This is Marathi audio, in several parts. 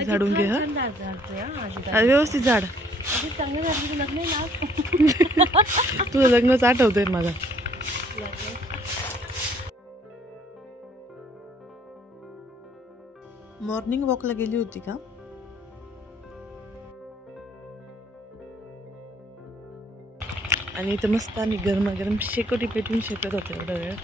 व्यवस्थित झाडून घे. व्यवस्थित झाड. तुझं लग्नच आठवतंय मला. मॉर्निंग वॉकला गेली होती का? आणि इथं मस्त आम्ही गरमागरम शेकोटी पेटून शेकत होते एवढा वेळ.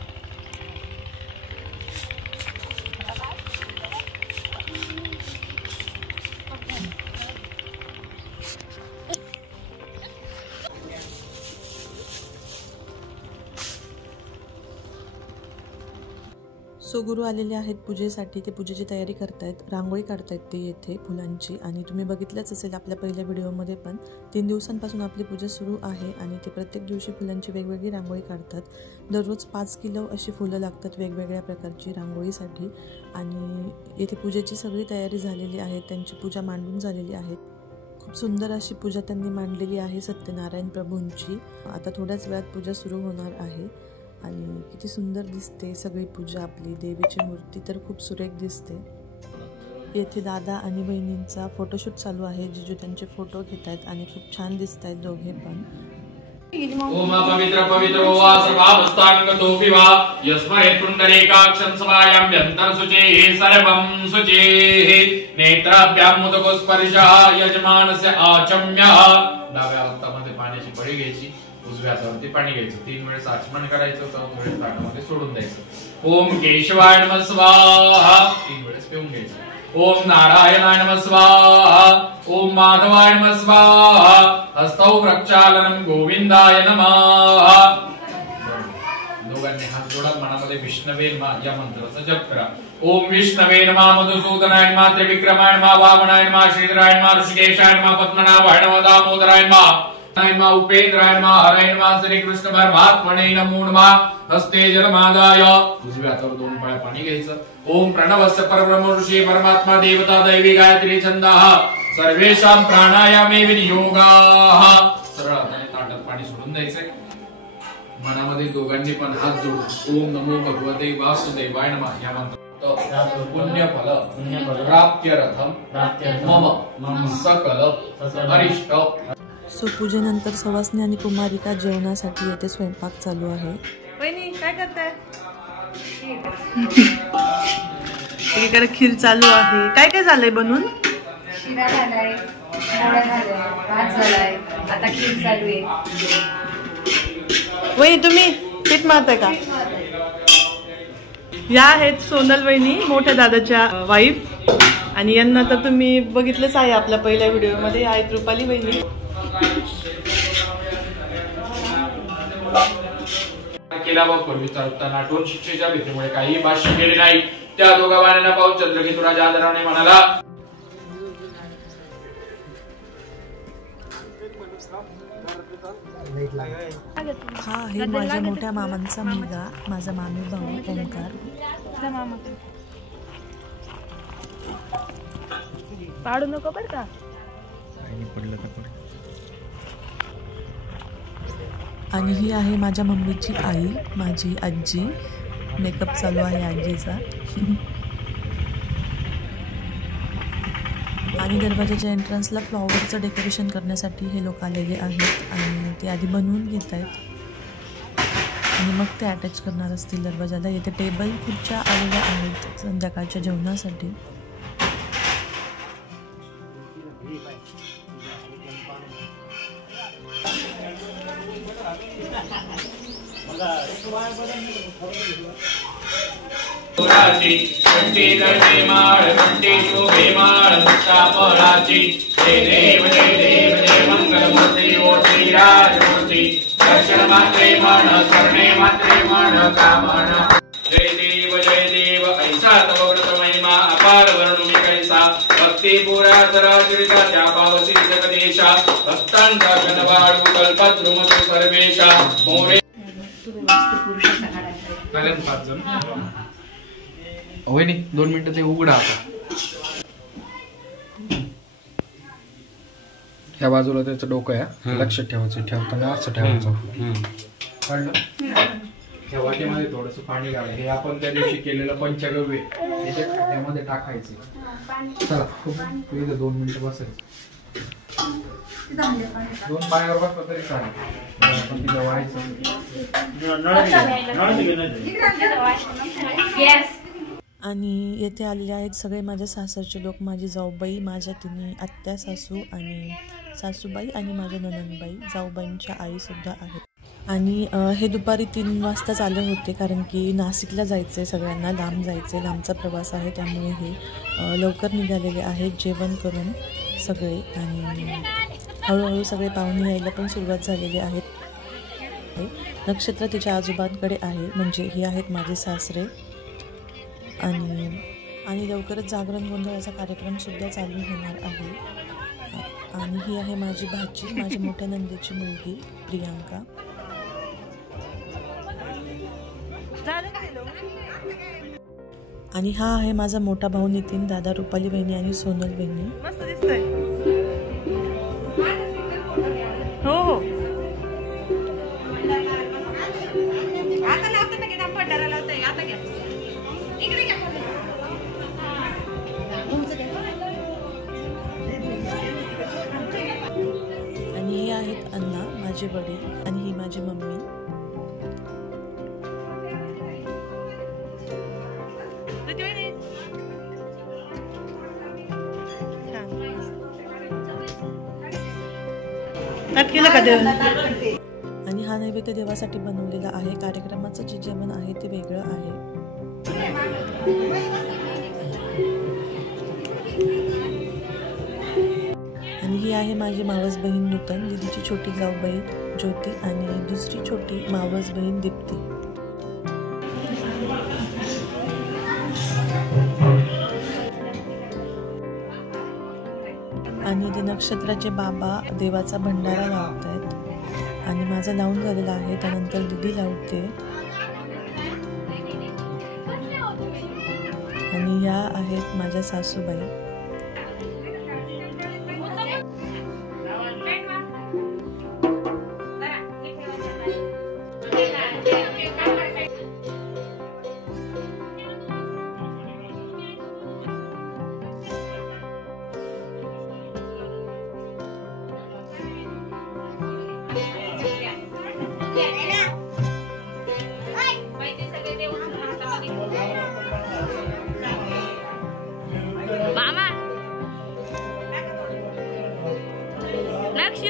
सो गुरु आलेले आहेत पूजेसाठी. ते पूजेची तयारी करतायत, रांगोळी काढतायत ते येथे फुलांची. आणि तुम्ही बघितलंच असेल आपल्या पहिल्या व्हिडिओमध्ये पण 3 दिवसांपासून आपली पूजा सुरू आहे. आणि ते प्रत्येक दिवशी फुलांची वेगवेगळी रांगोळी काढतात. दररोज 5 किलो अशी फुलं लागतात वेगवेगळ्या प्रकारची रांगोळीसाठी. आणि येथे पूजेची सगळी तयारी झालेली आहे, त्यांची पूजा मांडून झालेली आहे. खूप सुंदर अशी पूजा त्यांनी मांडलेली आहे सत्यनारायण प्रभूंची. आता थोड्याच वेळात पूजा सुरू होणार आहे. आणि किती सुंदर दिसते सगळी पूजा. आपली देवीची मूर्ती तर खूप सुरेख दिसते. येथे दादा आणि बहिणींचा फोटोशूट चालू आहे. जिजू त्यांचे फोटो घेत आहेत आणि खूप छान दिसत आहेत दोघे पण. ओम पवित्र पवित्रो वा सर्वावस्थांगतो विवा यस्महे पुंडरीकाक्षं समायाम्यन्तर शुचेः सर्वं शुचेः नेत्राभ्यां मुदको स्पर्शः यजमानस्य आचम्य. डाव्या हातामध्ये पाण्याची पळी घ्यायची, उजव्या हातावरती पाणी घ्यायचं, 3 वेळेस आचमन करायचं, 4 वेळेस ताटामध्ये सोडून द्यायचं. ओम केशवाय नमः स्वाहा 3 वेळेस पिऊन घ्यायचं. ओम नारायणाय नमः स्वाहा. ओम माधवाय नमः स्वाहा. हस्तौ प्रक्षालनम गोविंदाय नमः. दोघांनी हात जोडा, मनामध्ये विष्णवे नमः या मंत्राचा जप करा. ओम विष्णवे नमः मधुसूदनाय नमः त्रिविक्रमाय नमः वामनाय नमः श्रीधराय नमः ऋषिकेशाय नमः पद्मनाभाय नमः दामोदराय नमः उपेंद्राय नमः हराय नमः श्री कृष्ण परमात्मने नमो नमः. हस्ते जलमादाय उजव्या हातावर 2 पाळ्या पाणी घ्यायचं. ओम प्रणवस्य परब्रह्म ऋषी परमात्मा देवता दैवी गायत्री छंदः सर्वेषां प्राणायामे विनियोगाः. सरळ हाताने ताटात पाणी सोडून द्यायचंय. मनामध्ये दोघांनी पण हात जोडून ओम नमो भगवते वासुदेवाय नमः या मंत्र पुण्यफल प्राप्त्यर्थम मम सकल अरिष्ट. सो पूजेनंतर सवासणी आणि कुमारिका जेवणासाठी येथे स्वयंपाक चालू आहे. वहिनी काय करताय? एकीकडे खीर चालू आहे. काय काय झालंय बनून? शिरा झालाय, पोळ्या झालाय, भात झालाय, आता खीर चालू आहे. वहिनी तुम्ही पीठ मारताय का? या आहेत सोनल वहिनी, मोठ्या दादाच्या वाईफ. आणि यांना तर तुम्ही बघितलंच आहे आपल्या पहिल्या व्हिडिओमध्ये. आहेत रुपाली वहिनी. केला व पूर्वीचा उत्ताना टोन शिक्षेच्या भीतीमुळे काही भाष्य केले नाही. त्या दोघा वाण्यांना पाहून चंद्रकेतू राजा आदराने म्हणाला, हा आहे माझ्या मोठ्या मामांचा मुलगा, माझा मामी भाऊ ओंकार. पाडू नको बर का. आणि ही आहे माझ्या मम्मीची आई, माझी आजी. मेकअप चालू आहे आजीचा. आणि दरवाजाच्या एंट्रन्सला फ्लॉवरचं डेकोरेशन करण्यासाठी हे लोक आलेले आहेत. आणि ते आधी बनवून घेत आहेत आणि मग ते अटॅच करणार असतील दरवाजाला. येथे टेबल खुर्च्या आलेल्या आहेत संध्याकाळच्या जेवणासाठी. दर्शन मात्रे मन करणे मात्रे मन कामना. जय देव ऐसा तव व्रत महिमा अपार वर्णुमी कैसा. भक्ती पुरा सराचरिता त्या पावसी जगदेशा. भक्तांचा जनवाळू कल्पद्रुमतु सर्वेशा. मोरे चालेल 5 जण. वहिनी 2 मिनिटं ते उघडा आता. ह्या बाजूला त्याचं डोकं आहे, लक्षात ठेवायचं. ठेवताना असं ठेवायचं. कळलं? ह्या वाटीमध्ये थोडंसं पाणी घाला. हे आपण त्या दिवशी केलेलं पंचगव्य त्यामध्ये टाकायचं. चला तू इथे 2 मिनिटं बसायचं. 2 पायावर बसलं तरी चालेल. आपण तिला व्हायचं. आणि येथे आलेले आहेत सगळे माझ्या सासरचे लोक, माझी जाऊबाई, माझ्या तिन्ही आत्या सासू आणि सासूबाई आणि माझ्या ननंदबाई, जाऊबाईंच्या आईसुद्धा आहेत. आणि हे दुपारी 3 वाजताच आले होते, कारण की नाशिकला जायचं आहे सगळ्यांना, लांब जायचं आहे, लांबचा प्रवास आहे, त्यामुळे हे लवकर निघालेले आहेत जेवण करून सगळे. आणि हळूहळू सगळे पाहुणे यायला पण सुरुवात झालेली आहे. नक्षत्र तिच्या आजोबांकडे आहे, म्हणजे हे आहेत माझे सासरे. आणि लवकरच जागरण गोंधळाचा कार्यक्रमसुद्धा चालू होणार आहे. आणि ही आहे माझी भाची, माझ्या मोठ्या नंदेची मुलगी प्रियांका. आणि हा आहे माझा मोठा भाऊ नितीन, दादा रुपाली बहिणी आणि सोनल बहिणी. मस्त दिसतंय. हो हो आणि हे आहेत अण्णा, माझे वडील, आणि ही माझी मम्मी. आणि हा नैवेद्य देवासाठी बनवलेला आहे. कार्यक्रमाचं जे जेवण आहे ते वेगळं आहे. आणि ही आहे माझी मावस बहीण नूतन, दीदीची छोटी जाऊबाई ज्योती आणि दुसरी छोटी मावस बहीण दीप्ती. आणि ते नक्षत्राचे बाबा देवाचा भंडारा लावत आहेत. आणि माझा लावून झालेला आहे, त्यानंतर दीदी लावते. आणि ह्या आहेत माझ्या सासूबाई. मामा लक्ष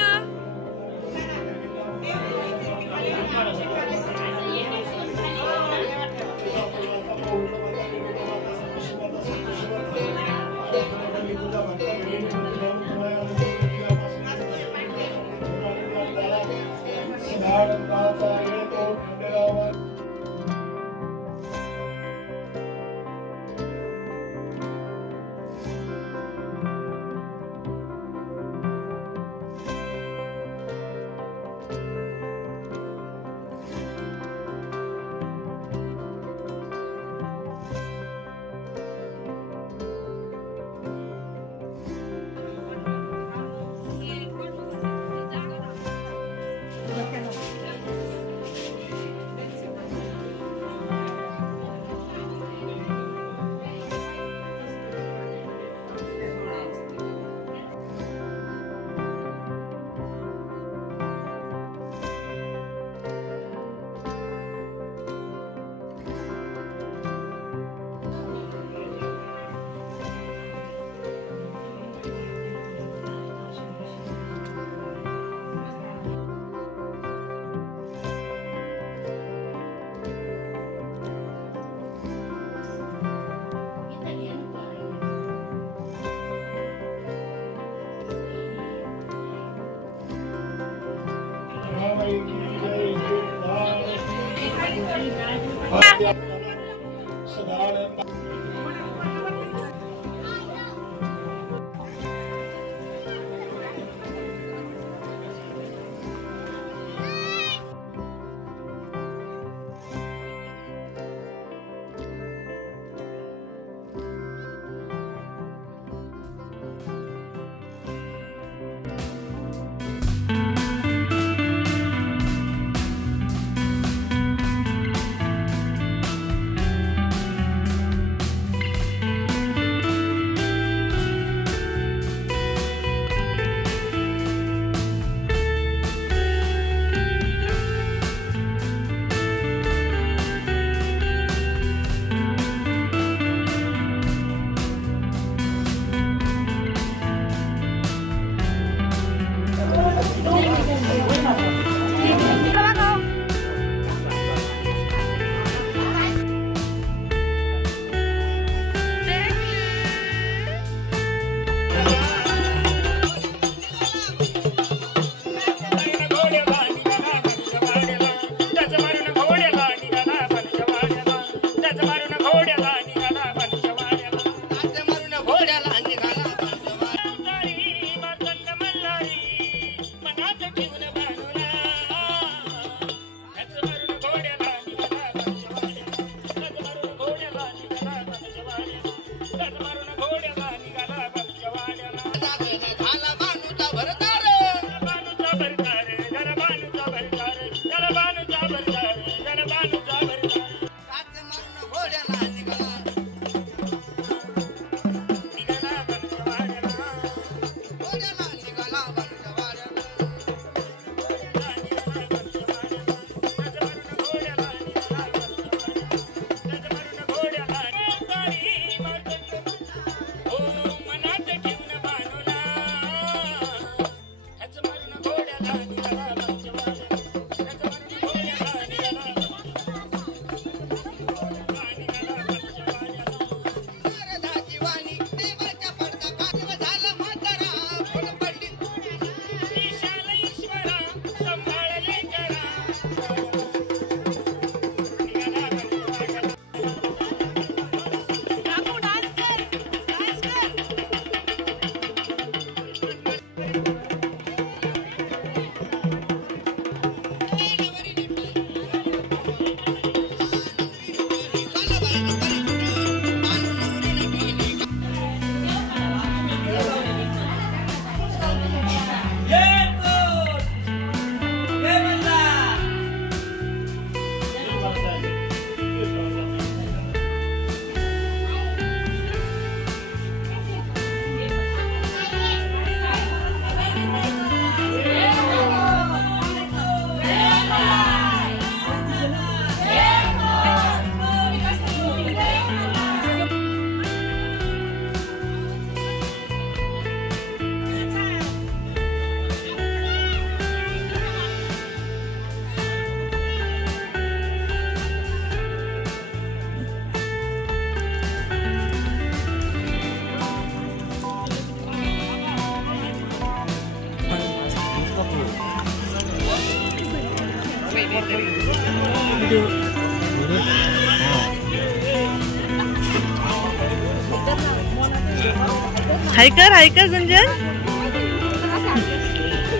हाय कर गुंजन,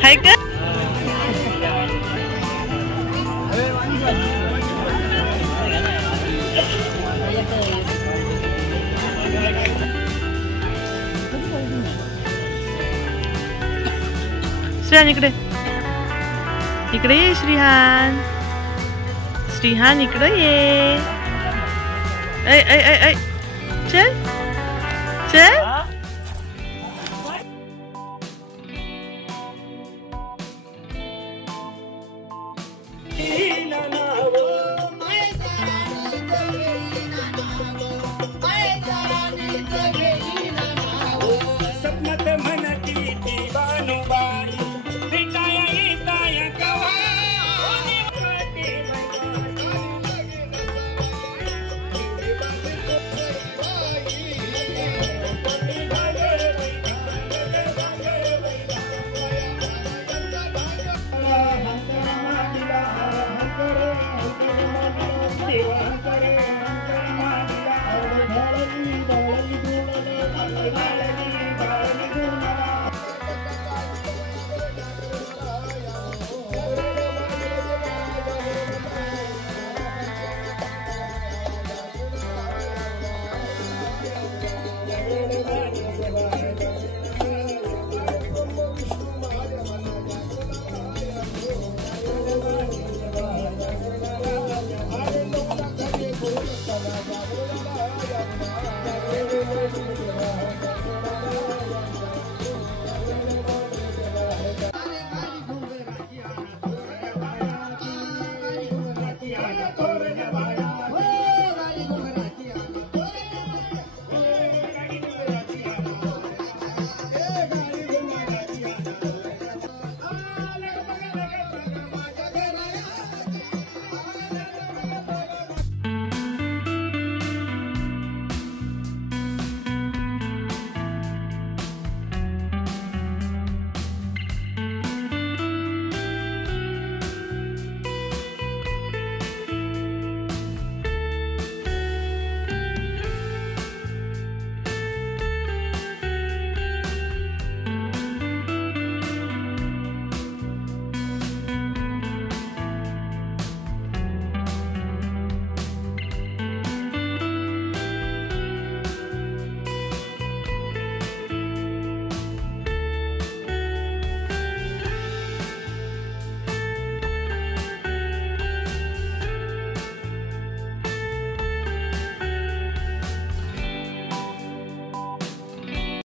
हाय कर. श्रीहान इकडे ये. श्रीहान इकडे ये. ऐ चल